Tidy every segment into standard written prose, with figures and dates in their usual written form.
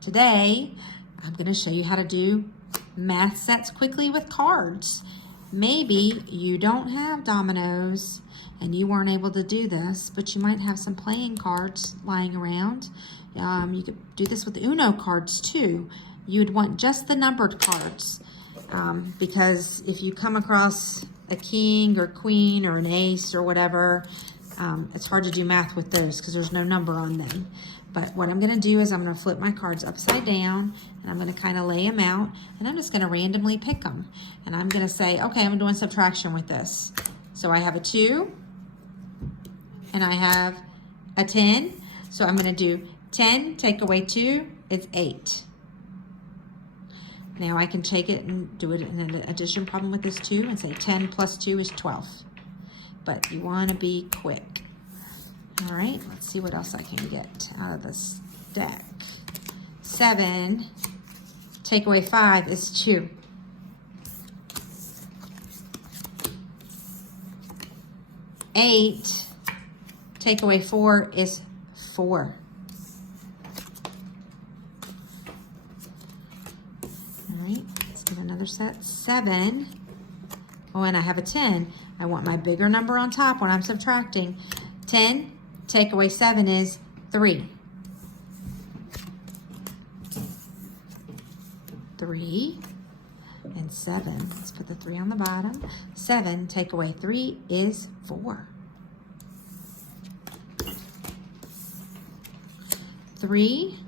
Today, I'm going to show you how to do math sets quickly with cards. Maybe you don't have dominoes and you weren't able to do this, but you might have some playing cards lying around. You could do this with Uno cards too. You'd want just the numbered cards because if you come across a king or queen or an ace or whatever, it's hard to do math with those because there's no number on them. But what I'm going to do is I'm going to flip my cards upside down and I'm going to kind of lay them out and I'm just going to randomly pick them. And I'm going to say, okay, I'm doing subtraction with this. So I have a 2 and I have a 10. So I'm going to do 10 take away 2 is 8. Now I can take it and do it in an addition problem with this 2 and say 10 plus 2 is 12. But you want to be quick. All right, let's see what else I can get out of this deck. 7 take away 5 is 2. Eight take away 4 is 4. All right, let's get another set. 7. Oh, and I have a 10. I want my bigger number on top when I'm subtracting. 10 take away 7 is 3. 3 and 7. Let's put the 3 on the bottom. 7 take away 3 is 4. 3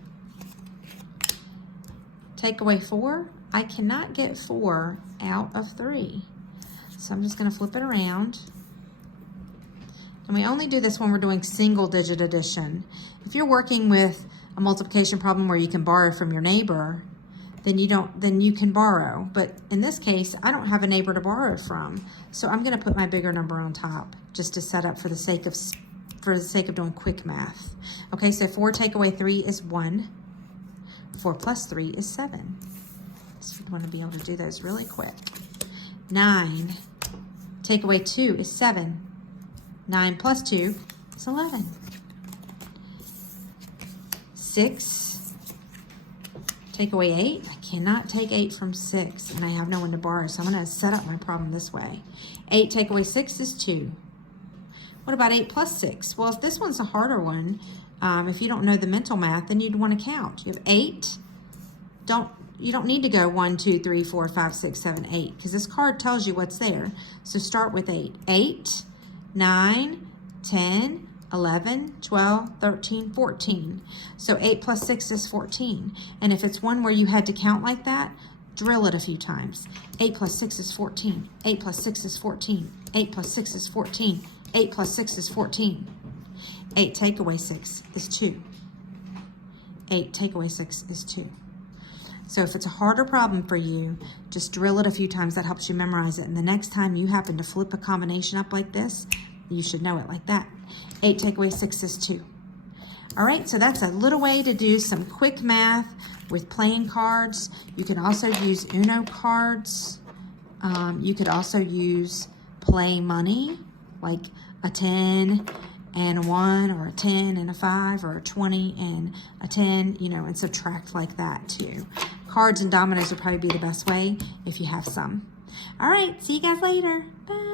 take away 4. I cannot get 4 out of 3. So I'm just going to flip it around. And we only do this when we're doing single digit addition. If you're working with a multiplication problem where you can borrow from your neighbor, then you can borrow. But in this case, I don't have a neighbor to borrow from. So I'm going to put my bigger number on top just to set up for the sake of doing quick math. Okay, so 4 take away 3 is 1. 4 plus 3 is 7. So you'd want to be able to do those really quick. 9 take away 2 is 7. 9 plus 2 is 11. 6 take away 8. I cannot take 8 from 6 and I have no one to borrow, so I'm going to set up my problem this way. 8 take away 6 is 2. What about 8 plus 6? Well, if this one's a harder one, if you don't know the mental math, then you'd want to count. You have 8. You don't need to go 1, 2, 3, 4, 5, 6, 7, 8 because this card tells you what's there. So start with 8. 8, 9, 10, 11, 12, 13, 14. So 8 plus 6 is 14. And if it's one where you had to count like that, drill it a few times. 8 plus 6 is 14. 8 plus 6 is 14. 8 plus 6 is 14. 8 plus 6 is 14. 8 take away 6 is 2. 8 take away 6 is 2. So if it's a harder problem for you, just drill it a few times. That helps you memorize it. And the next time you happen to flip a combination up like this, you should know it like that. 8 take away 6 is 2. All right, so that's a little way to do some quick math with playing cards. You can also use Uno cards. You could also use play money, like a 10 and a 1, or a 10 and a 5, or a 20 and a 10, and subtract like that too. Cards and dominoes would probably be the best way if you have some. All right, see you guys later. Bye.